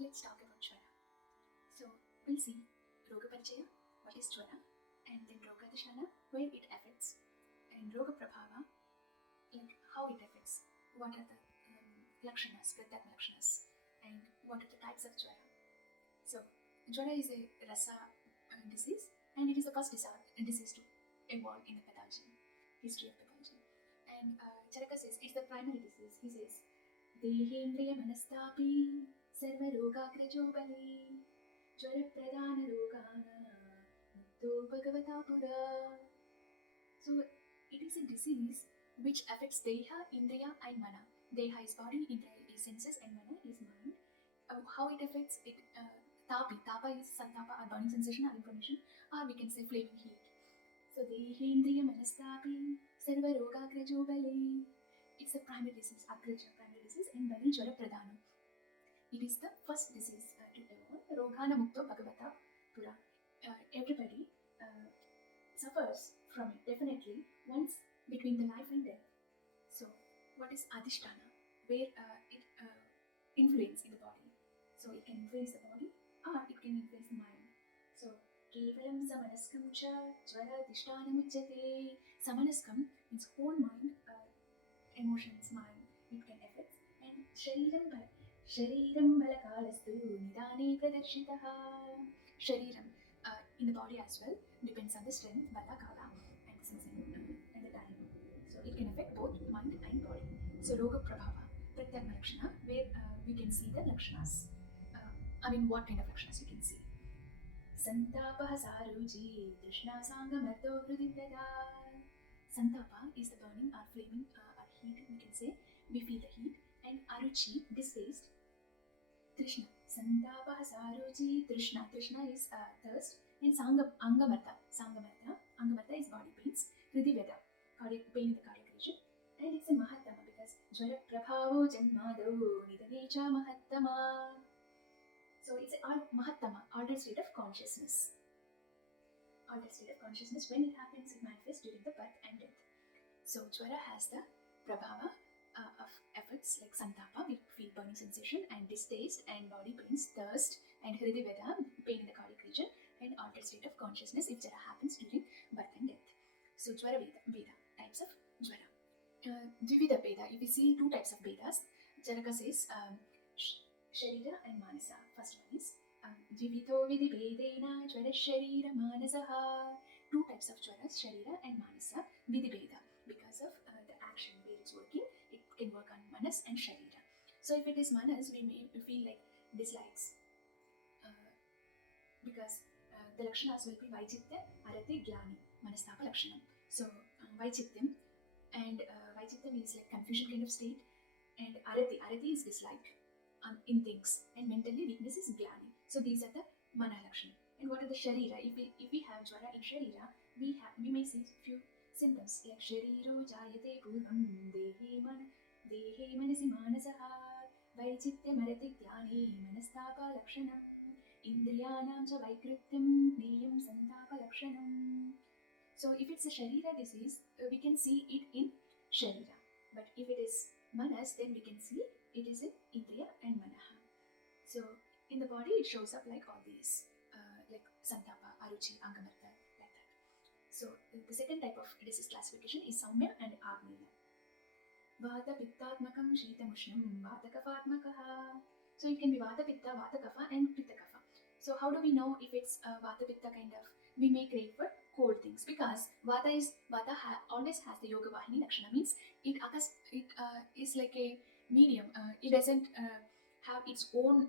Let's talk about Jwara. So we'll see Roga Parichaya, what is Jwara, and then Roga Dishana, where it affects, and Roga Prabhava, like how it affects, what are the Lakshanas, Pratyatma Lakshanas, and what are the types of Jwara. So Jwara is a rasa disease, and it is the first disease to evolve in the pathology, history of pathology. And Charaka says it's the primary disease. He says, Dehendriya Manastapi Sarvarogagrajo Bali Jwara Pradana Rogana Mukto Bhagavata Pura. So it is a disease which affects Deha, Indriya and Mana. Deha is body, Indriya is senses, and Mana is mind. How it affects it? Tapa is santapa or burning sensation or inflammation, or we can say flaming heat. So Dehendriya Manastapi Sarvarogagrajo Bali. It's a primary disease, Agraja, primary disease, and Bali Jwara Pradana. It is the first disease to evolve. Rogana Mukto Bhagavata Pura. Everybody suffers from it, definitely, once between the life and death. So, what is Adhisthana? Where it influences in the body. So, it can influence the body or it can influence the mind. So, Kevalam Samanaskam Cha Jwara Adhisthana Mujjate. Samanaskam means whole mind, emotions, mind, it can affect. And Shariram Balakalastu Nidane Pradarshitaha. Shariram in the body as well depends on the strength, Bala Kala, and the season and the time. So it can affect both mind and body. So Roga Prabhava, Pratyatma Lakshana, where we can see the Lakshanas. What kind of Lakshanas you can see? Santapa Saruji, Krishna Sangamarto Hridivyada. Santapa is the burning or flaming or heat, we can say. We feel the heat. And Aruchi, distaste. Trishna. Santapa Saruchi, Trishna. Trishna is thirst. And Angamarta. Angamarta is body pains. Hridivyada, cardiac pain in the cardiac region. And it's a Mahatama because Jwara Prabhavo Janmado Nidanecha Mahatama. So it's a Mahatama, altered state of consciousness. Altered state of consciousness, when it happens, it manifests during the birth and death. So Jwara has the Prabhava of effects like Santapa, we feel burning sensation, and distaste and body pains, thirst, and Hridiveda, pain in the cardiac region, and altered state of consciousness if Jwara happens during birth and death. So Jwara Veda, types of Jwara. Dvivida Veda, if we see two types of Vedas, Charaka says Sharira and Manasa. First one is Dvivito Vidhi Vedena Jwara Sharira Manasaha. Two types of Jwaras, Sharira and Manasa, Vidhi Veda. Because of the action where it's working, it can work on Manas and Sharira. So if it is Manas, we may feel like dislikes because the Lakshanas will be Vaichitya, Arati, Glani, Manastapa Lakshanam. So Vaichityam and Vaichityam is like confusion kind of state, and Arati is dislike in things, and mentally weakness is Glani. So these are the Mana Lakshanam. And what are the Sharira? If we have Jwara in Sharira, we may see few symptoms like Shariro Jayate Purvam Dehe Manasi Manasaha Vaichitya Marati Dhyani Manastapa Lakshanam Indriyanam Cha Vaikrityam Niyam Santapa Lakshanam. So if it's a Sharira disease, we can see it in Sharira. But if it is Manas, then we can see it is in Indriya and Manaha. So in the body, it shows up like all these, like Santapa, Aruchi, Angamarta, like that. So the second type of disease classification is Saumya and Agneya. Vata Pittatmakam Shita Mushnam Vata Kafatmakaha. So it can be Vata Pitta, Vata Kapha, and Pitta Kapha. So how do we know if it's Vata Pitta kind of? We may crave for cold things because Vata always has the Yoga Vahini Lakshana, means it is like a medium. It doesn't have its own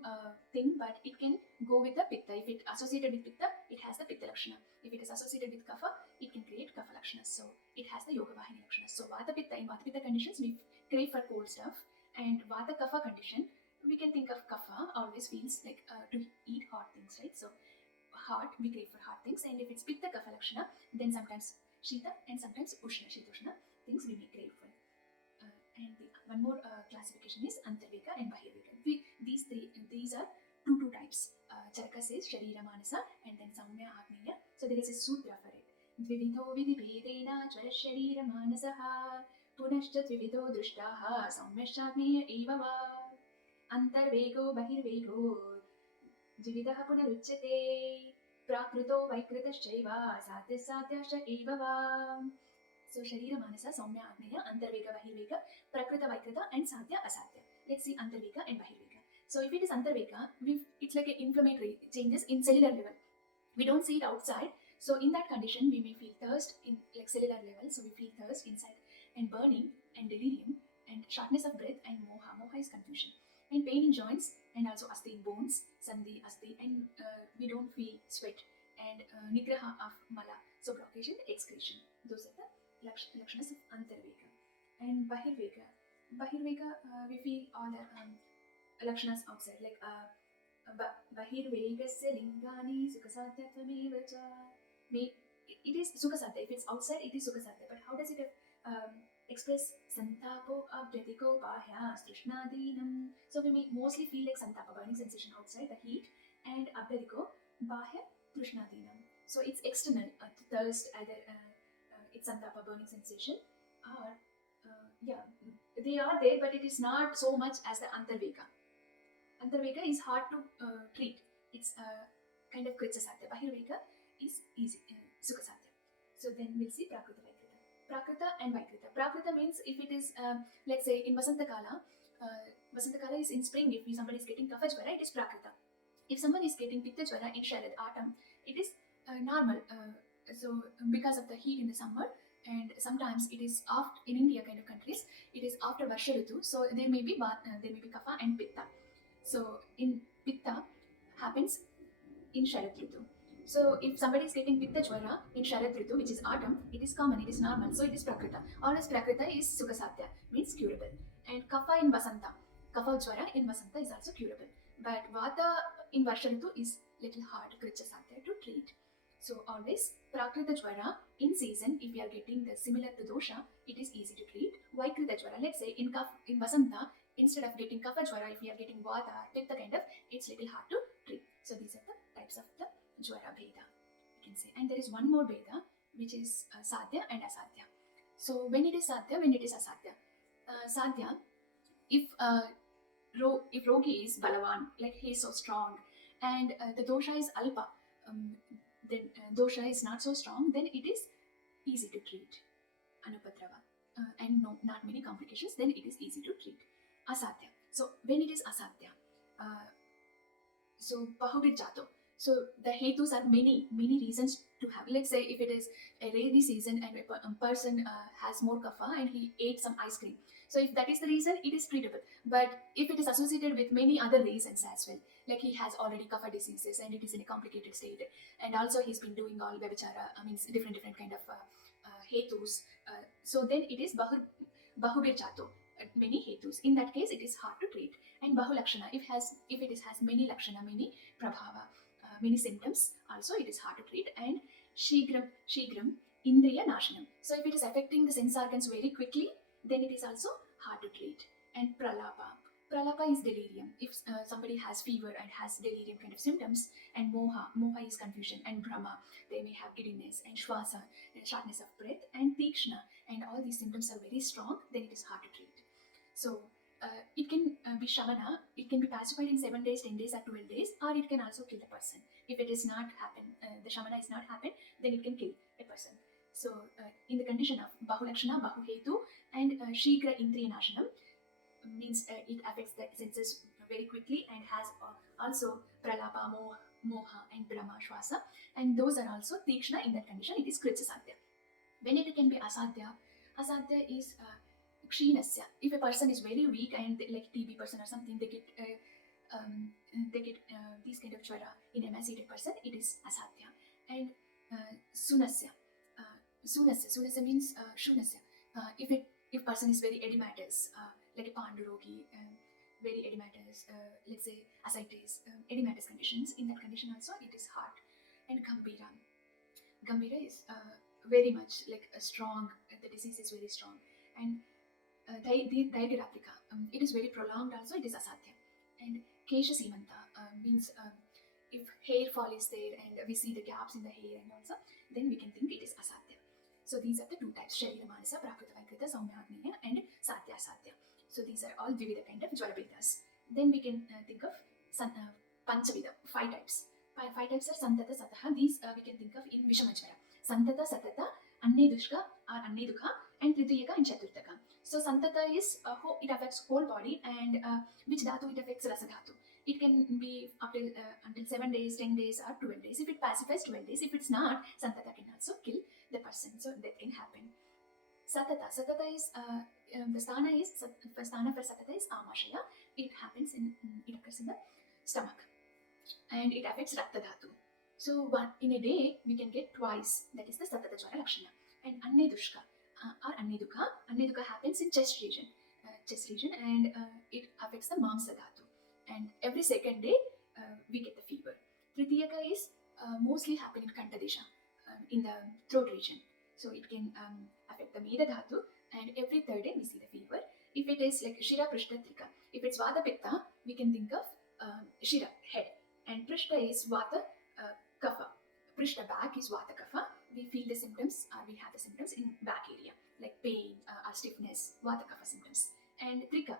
thing, but it can go with the Pitta. If it associated with Pitta, it has the Pitta Lakshana. If it is associated with Kapha, it can create Kapha Lakshana. So it has the Yoga Vahini Lakshana. So Vata Pitta, in Vata Pitta conditions, we crave for cold stuff, and Vata Kapha condition, we can think of Kapha always feels like to eat hot things, right? So hot, we crave for hot things, and if it's Pitta Kapha Lakshana, then sometimes Shita and sometimes Ushna, Shitoshna things we may crave for. And one more classification is Antarvika and Bahirvika. These are two types. Charaka says Sharira Manasa and then Saumya Agneya. So there is a sutra for it. Dvivito Vidhi Vedena Jwara Sharira Manasaha Punashcha Dvivito Drushtaha Saumya Agneya Eva Va Antarvego Bahirvego द्विविधः पुनरुच्यते प्राकृतो वैकृतश्चैव साध्यसाध्याश्च एव वा. So Sharira Manasa Saumya Agneya Antarvega Bahirvega Prakrita Vaikrita and Sadhya Asadhya. Let's see Antarvega and Bahirvega. So if it is Antarvega, it's like an inflammatory changes in cellular level. We don't see it outside. So in that condition, we may feel thirst in like cellular level. So we feel thirst inside and burning and delirium and shortness of breath and moha. Moha is confusion. And pain in joints and also asti in bones, sandhi, asti, and we don't feel sweat and nigraha of mala. So blockage and excretion. Those are the lakshanas of Antarvega. And Bahirvega. Bahirvega, we feel all the lakshanas outside, like Bahirvegasya lingani sukhasatyatvamev cha. It is sukhasadya. If it's outside, it is sukhasadya. But how does it express santapo abhyatiko bahya strishnadinam? So we may mostly feel like santapa, burning sensation outside, the heat, and abhyatiko bahya trishnadinam. So it's external, thirst, either it's santapa, burning sensation, or they are there, but it is not so much as the Antarvega. Antarvega is hard to treat. It's kind of Kritsasadhya. Bahirvega is easy, Sukhasadhya. So then we'll see Prakrita Vaikrita. Prakrita and Vaikrita. Prakrita means if it is, let's say in Vasantakala is in spring. If somebody is getting Kapha Jvara, it is Prakrita. If someone is getting Pitta Jvara in Sharad, autumn, it is normal. So because of the heat in the summer, and sometimes it is after, in India kind of countries, it is after Varsha Ritu, so there may be Kapha and Pitta. So in Pitta happens in Sharad Ritu. So if somebody is getting Pitta Jvara in Sharad Ritu, which is autumn, it is common, it is normal, so it is Prakrita. Always Prakrita is Sukhasadhya, means curable. And Kapha in Vasanta, Kapha Jvara in Vasanta is also curable. But Vata in Varsha Ritu is little hard, Kritsasadhya, to treat. So always Prakrita Jvara in season, if we are getting the similar to dosha, it is easy to treat. Vaikrita Jvara, let's say in Vasanta, instead of getting Kapha Jvara, if we are getting Vata, Pitta kind of, it's little hard to treat. So these are the types of the Jvara Bheda, you can say. And there is one more Bheda, which is Sadhya and Asadhya. So when it is Sadhya, when it is Asadhya. Sadhya, if Rogi is Balavan, like he is so strong, and the dosha is Alpa, then dosha is not so strong, then it is easy to treat. Anupadrava. And not many complications, then it is easy to treat. Asadhya. So when it is Asadhya, so Bahubir Jato. So the hetus are many reasons to have. Let's say if it is a rainy season and a person has more kapha and he ate some ice cream. So if that is the reason, it is treatable. But if it is associated with many other reasons as well, like he has already kapha diseases and it is in a complicated state, and also he's been doing all vyabhichara, different kind of hetus. So then it is Bahubir Jato. Many hetus. In that case, it is hard to treat. And Bahulakshana, if it has many lakshana, many prabhava, many symptoms, also it is hard to treat. And Shigram, Indriya Nashanam. So if it is affecting the sense organs very quickly, then it is also hard to treat. And Pralapa is delirium. If somebody has fever and has delirium kind of symptoms, and Moha is confusion, and Brahma, they may have giddiness, and Shwasa, and shortness of breath, and Tikshna, and all these symptoms are very strong, then it is hard to treat. So it can be Shamana, it can be pacified in 7 days, 10 days, or 12 days, or it can also kill the person. If it is not happen, the Shamana is not happen, then it can kill a person. So in the condition of Bahulakshana, Bahuhetu, and Shigra Indriya Nashanam, means it affects the senses very quickly and has also Pralapa, Moha, and Brahma, Shwasa, and those are also Tikshna. In that condition, it is Kritsasadhya. When it can be Asadhya is Kshinasya. If a person is very weak and like TB person or something, they get these kind of jvara in emaciated person, it is Asadhya. And Sunasya. Sunasya means Shunasya. If person is very edematous, like a Pandurogi, very edematous, let's say ascites, edematous conditions, in that condition also it is hard. And Gambira is very much like a strong, the disease is very strong. And Daigiratrika, it is very prolonged also, it is Asadhya. And Kesha Simanta means if hair fall is there and we see the gaps in the hair and also, then we can think it is Asadhya. So these are the two types, Sharira Manasa, Prakrita Vaikrita, Saumya and Sadhya Asadhya. So these are all Dvivida kind of Jvara Bhedas. Then we can think of Panchavidam, 5 types. 5 types are Santata, Sataha. These we can think of in Vishamajvara. Santata, Satata, Annedushka or Annedukha, and Tritiyaka and Chaturtaka. So Santata is it affects whole body, and which dhatu it affects? Rasa dhatu. It can be up till until 7 days, 10 days, or 12 days. If it pacifies, 12 days. If it's not, Santata can also kill the person. So that can happen. Satata. Satata is the sthana for Satata is Amashaya. It happens it occurs in the stomach, and it affects Rakta Dhatu. So in a day we can get twice. That is the Satata Jwara Lakshana. And Annedushka or Annedukha. Annedukha happens in chest region, and it affects the Mamsa Dhatu. And every second day we get the fever. Tritiyaka is mostly happen in Kantadesha, in the throat region. So it can affect the Meda Dhatu, and every third day we see the fever. If it is like Shira Prishta Trika, if it's Vata Pitta, we can think of Shira, head, and Prishta is Vata Kapha. Prishta, back, is Vata Kapha. We feel the symptoms, or we have the symptoms in back area, like pain or stiffness, Vata Kapha symptoms. And Trika,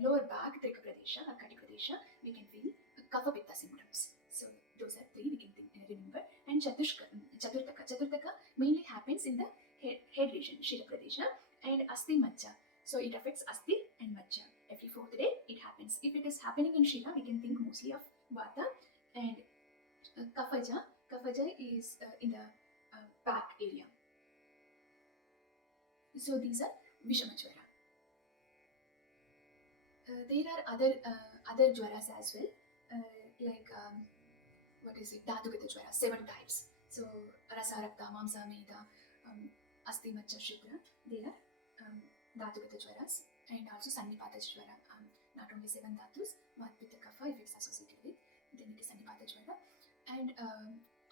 lower back, Trika Pradesha or Kati Pradesha, we can feel Kapha Pitta symptoms. So those are 3 we can remember. And Chaturtaka mainly happens in the head region, Shira Pradesha, and Asti Majja. So it affects Asti and Majja. Every 4th day it happens. If it is happening in Shira, we can think mostly of Vata. And Kafaja is in the back area. So these are Vishamajvara. There are other jwaras as well, like what is it? Dhatukata Jwara, 7 types. So Rasa, Rakta, Mamsa, Meda, Asti, Majja, Shukra. There are Dhatukata Jwaras, and also Sannipata Jwara. Not only 7 dhatus, Vata, Pitta, Kapha, if it's associated with, then it is Sannipata Jwara. And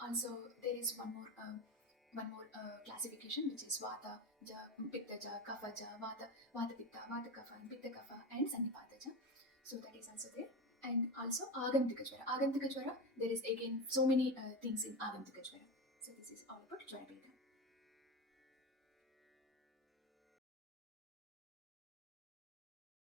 also there is one more classification, which is Vata Ja, Pitta Ja, Kapha Ja, Vata Pitta, Vata Kapha, and Pitta Kapha, and Sannipata Ja. So that is also there. And also Agamtika Jwara. Agamtika Jwara, there is again so many things in Agamtika Jwara. So this is all about Jwara Bheda.